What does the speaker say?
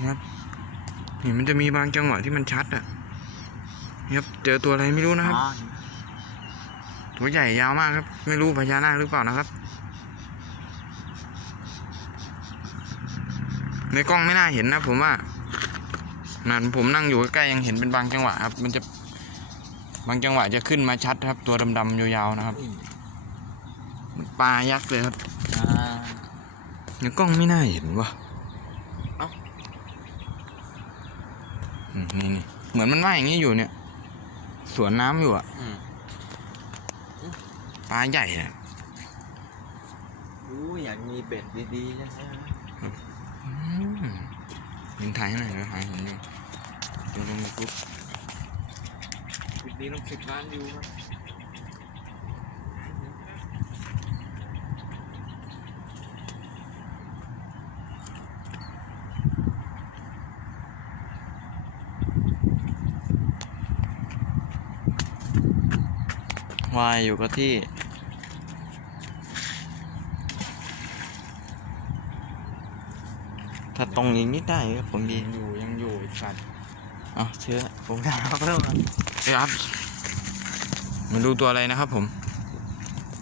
นะครับเห็นมันจะมีบางจังหวะที่มันชัดอะนี่ครับเจอตัวอะไรไม่รู้นะครับอ๋อตัวใหญ่ยาวมากครับ ไม่รู้พญานาคหรือเปล่านะครับ ในกล้องไม่น่าเห็นนะผมว่านั่นผมนั่งอยู่ใกล้ๆยังเห็นเป็นบางจังหวะครับ มันจะบางจังหวะจะขึ้นมาชัดครับ ตัวดำๆยาวๆนะครับปลายักษ์เลยครับอ่าในกล้องไม่น่าเห็นวะ เอ้า อืม นี่นี่เหมือนมันว่ายอย่างนี้อยู่เนี่ย สวนน้ำอยู่อะอืมปลาใหญ่อะอู้อยากมีเบ็ดดีๆใช่ไหมอืมยินถ่ายให้หน่อยเดี๋ยวหายเห็นอยู่เดี๋ยวลงไปปุ๊บคลิปนี้ต้องสิบล้านวิวครับ วายอยู่กับที่ ถ้าตรงอีกนิดได้ก็คงดี ยังอยู่ยังอยู่ไอ้สัตว์เอ๋อเชื้อผมถามเพิ่มมาเอ้ยครับมาดูตัวอะไรนะครับผม